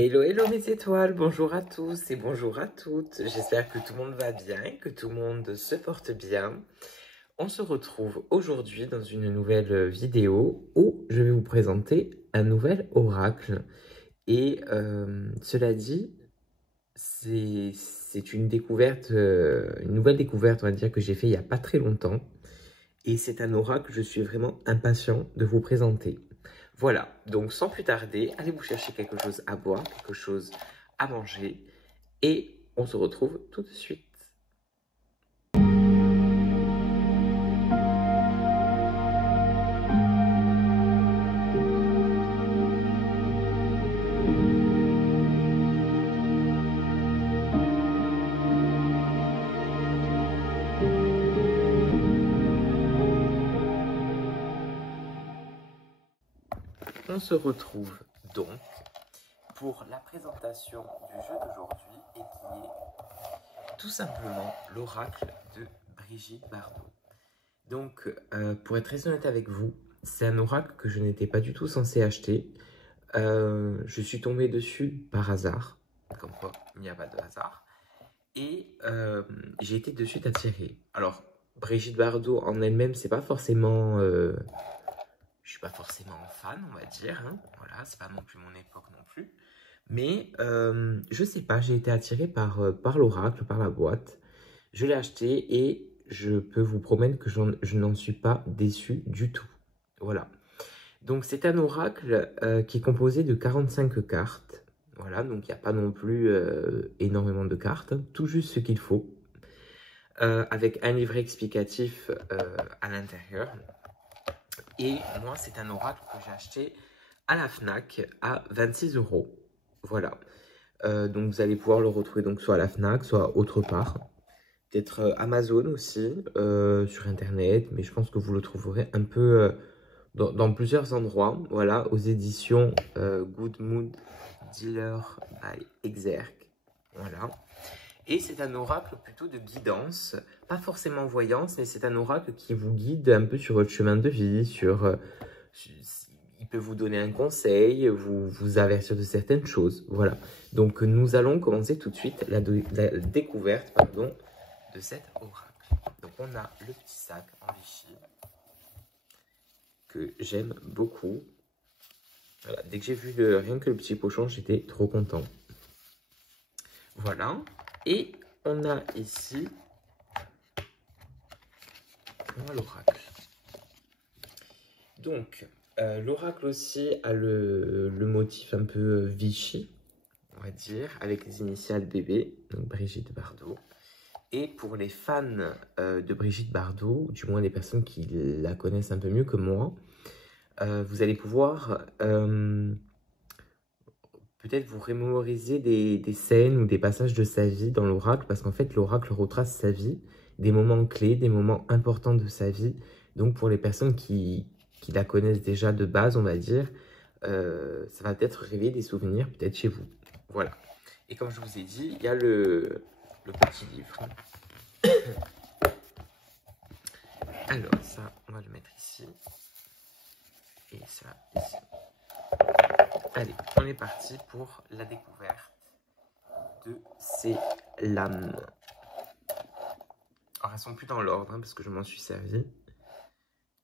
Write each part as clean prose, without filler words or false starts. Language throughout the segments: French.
Hello, hello mes étoiles, bonjour à tous et bonjour à toutes. J'espère que tout le monde va bien, que tout le monde se porte bien. On se retrouve aujourd'hui dans une nouvelle vidéo où je vais vous présenter un nouvel oracle. Et cela dit, c'est une découverte, une nouvelle découverte, on va dire, que j'ai fait il n'y a pas très longtemps. Et c'est un oracle que je suis vraiment impatient de vous présenter. Voilà, donc sans plus tarder, allez vous chercher quelque chose à boire, quelque chose à manger, et on se retrouve tout de suite. On se retrouve donc pour la présentation du jeu d'aujourd'hui et qui est tout simplement l'oracle de Brigitte Bardot. Donc, pour être très honnête avec vous, c'est un oracle que je n'étais pas du tout censé acheter. Je suis tombé dessus par hasard, comme quoi il n'y a pas de hasard, et j'ai été de suite attiré. Alors, Brigitte Bardot en elle-même, c'est pas forcément, je suis pas forcément fan, on va dire, hein. Voilà, c'est pas non plus mon époque non plus, mais je sais pas, j'ai été attiré par l'oracle, par la boîte. Je l'ai acheté et je peux vous promettre que je n'en suis pas déçu du tout. Voilà. Donc c'est un oracle qui est composé de 45 cartes. Voilà, donc il n'y a pas non plus énormément de cartes, hein, tout juste ce qu'il faut. Avec un livret explicatif à l'intérieur. Et moi, c'est un oracle que j'ai acheté à la FNAC à 26 €. Voilà. Donc vous allez pouvoir le retrouver donc soit à la FNAC, soit autre part. Peut-être Amazon aussi, sur Internet, mais je pense que vous le trouverez un peu dans plusieurs endroits. Voilà, aux éditions Good Mood Dealer by Exergue. Voilà. Et c'est un oracle plutôt de guidance, pas forcément voyance, mais c'est un oracle qui vous guide un peu sur votre chemin de vie, il peut vous donner un conseil, vous avertir de certaines choses. Voilà. Donc nous allons commencer tout de suite la découverte, pardon, de cet oracle. Donc on a le petit sac en Vichy que j'aime beaucoup. Voilà, dès que j'ai vu rien que le petit pochon, j'étais trop content. Voilà. Et on a ici l'oracle. Donc, l'oracle aussi a le motif un peu Vichy, on va dire, avec les initiales BB, donc Brigitte Bardot. Et pour les fans de Brigitte Bardot, ou du moins les personnes qui la connaissent un peu mieux que moi, vous allez pouvoir peut-être vous remémoriser des scènes ou des passages de sa vie dans l'oracle, parce qu'en fait, l'oracle retrace sa vie, des moments clés, des moments importants de sa vie. Donc, pour les personnes qui la connaissent déjà de base, on va dire, ça va peut-être réveiller des souvenirs, peut-être chez vous. Voilà. Et comme je vous ai dit, il y a le petit livre. Alors, ça, on va le mettre ici. Et ça, ici. Allez, on est parti pour la découverte de ces lames. Alors, elles sont plus dans l'ordre, hein, parce que je m'en suis servi.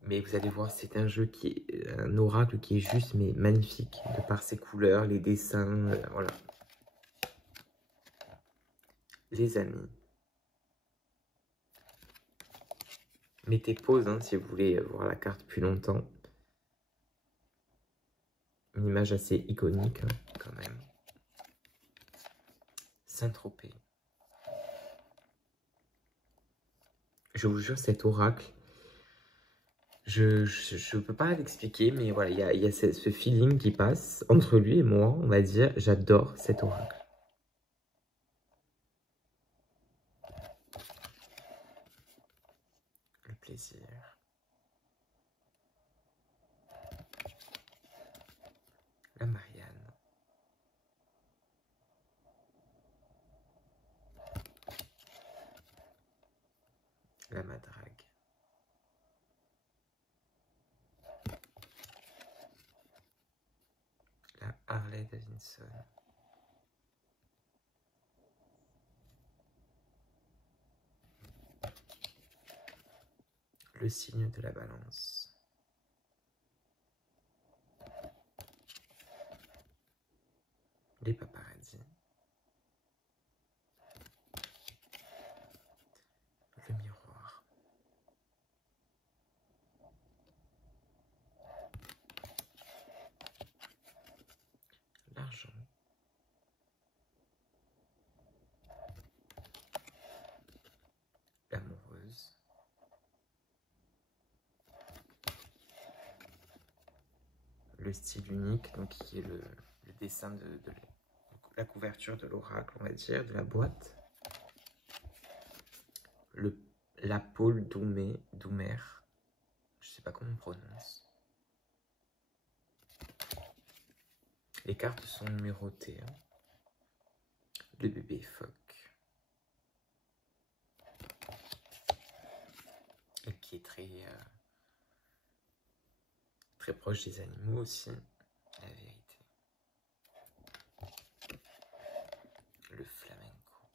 Mais vous allez voir, c'est un jeu qui est un oracle qui est juste, mais magnifique, de par ses couleurs, les dessins, voilà. Les amis, mettez pause hein, si vous voulez voir la carte plus longtemps. Une image assez iconique, hein, quand même. Saint-Tropez. Je vous jure, cet oracle, je ne peux pas l'expliquer, mais voilà, il y a ce feeling qui passe entre lui et moi, on va dire. J'adore cet oracle. Le plaisir. La Marianne. La Madrague. La Harley Davidson. le signe de la balance. Les paparazzis. Le miroir. L'argent. L'amoureuse. Le style unique, donc qui est le dessin de la couverture de l'oracle, on va dire, de la boîte. La pôle Doumer, je sais pas comment on prononce. Les cartes sont numérotées. Hein. Le bébé phoque. Et qui est très proche des animaux aussi, la vérité. Le flamenco.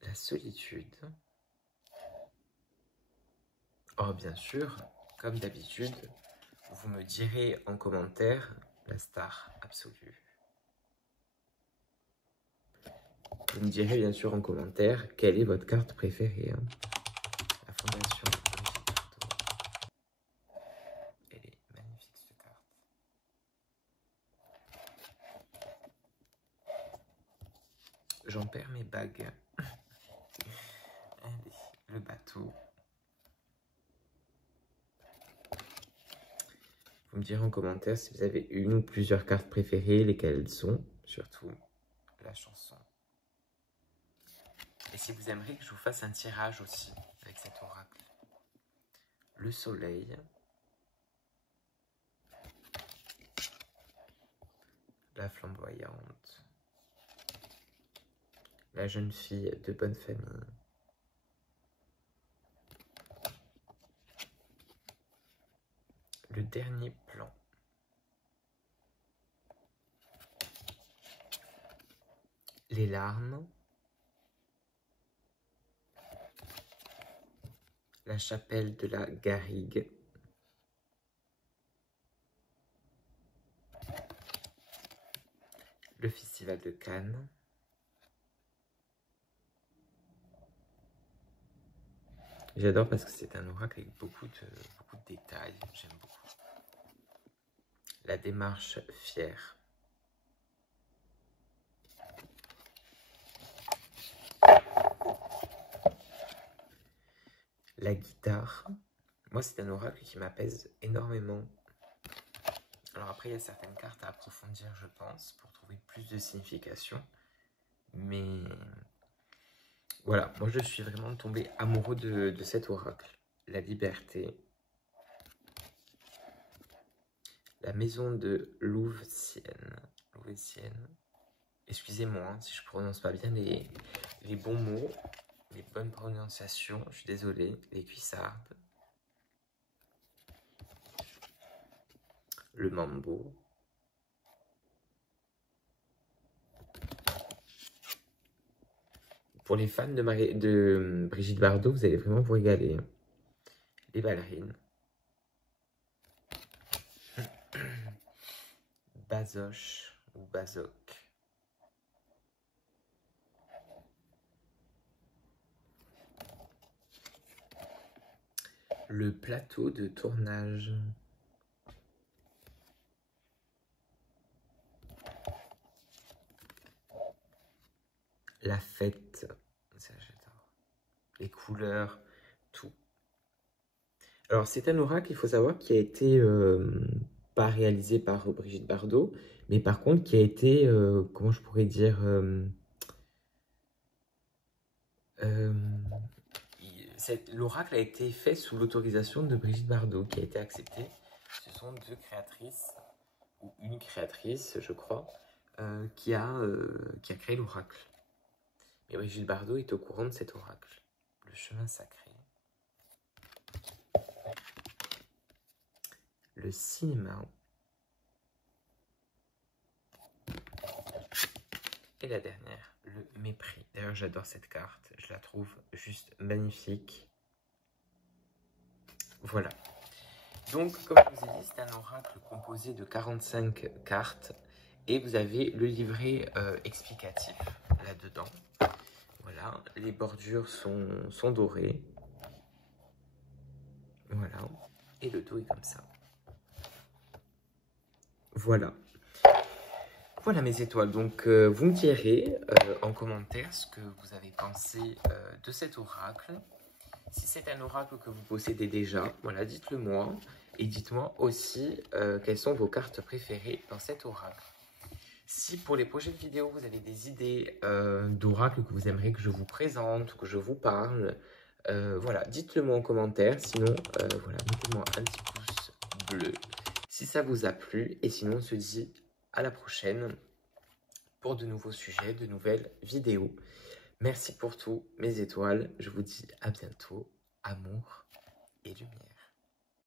La solitude. Oh, bien sûr, comme d'habitude, vous me direz en commentaire la star absolue. Vous me direz bien sûr en commentaire quelle est votre carte préférée. Hein. La fondation Brigitte Bardot. Elle est magnifique cette carte. J'en perds mes bagues. Allez, le bateau. Vous me direz en commentaire si vous avez une ou plusieurs cartes préférées, lesquelles elles sont, surtout la chanson. Et si vous aimeriez que je vous fasse un tirage aussi avec cet oracle. Le soleil. La flamboyante. La jeune fille de bonne famille. Le dernier plan. Les larmes. La chapelle de la Garrigue. Le festival de Cannes. J'adore parce que c'est un oracle avec beaucoup de détails. J'aime beaucoup. La démarche fière. La guitare. Moi, c'est un oracle qui m'apaise énormément. Alors après, il y a certaines cartes à approfondir, je pense, pour trouver plus de signification. Mais voilà, moi, je suis vraiment tombé amoureux de cet oracle. La liberté. La maison de Louveciennes. Excusez-moi hein, si je prononce pas bien les bons mots, les bonnes prononciations, je suis désolé. Les cuissardes. Le mambo. Pour les fans de Brigitte Bardot, vous allez vraiment vous régaler. Les ballerines. Basoche ou basoc. Le plateau de tournage. La fête. Ça, j'adore. Les couleurs, tout. Alors, c'est un oracle, il faut savoir, qui a été pas réalisé par Brigitte Bardot, mais par contre, qui a été, comment je pourrais dire, l'oracle a été fait sous l'autorisation de Brigitte Bardot, qui a été acceptée. Ce sont deux créatrices, ou une créatrice, je crois, qui a créé l'oracle. Mais Brigitte Bardot est au courant de cet oracle. Le chemin sacré. Le cinéma. Et la dernière. le mépris. D'ailleurs, j'adore cette carte. Je la trouve juste magnifique. Voilà. Donc, comme je vous ai dit, c'est un oracle composé de 45 cartes. Et vous avez le livret explicatif là-dedans. Voilà. Les bordures sont dorées. Voilà. Et le dos est comme ça. Voilà. Voilà mes étoiles, donc vous me direz en commentaire ce que vous avez pensé de cet oracle. Si c'est un oracle que vous possédez déjà, voilà, dites-le moi. Et dites-moi aussi quelles sont vos cartes préférées dans cet oracle. Si pour les prochaines vidéos, vous avez des idées d'oracles que vous aimeriez que je vous présente, que je vous parle, voilà, dites-le moi en commentaire. Sinon, voilà, mettez-moi un petit pouce bleu si ça vous a plu. Et sinon, on se dit à la prochaine pour de nouveaux sujets, de nouvelles vidéos. Merci pour tout, mes étoiles. Je vous dis à bientôt. Amour et lumière.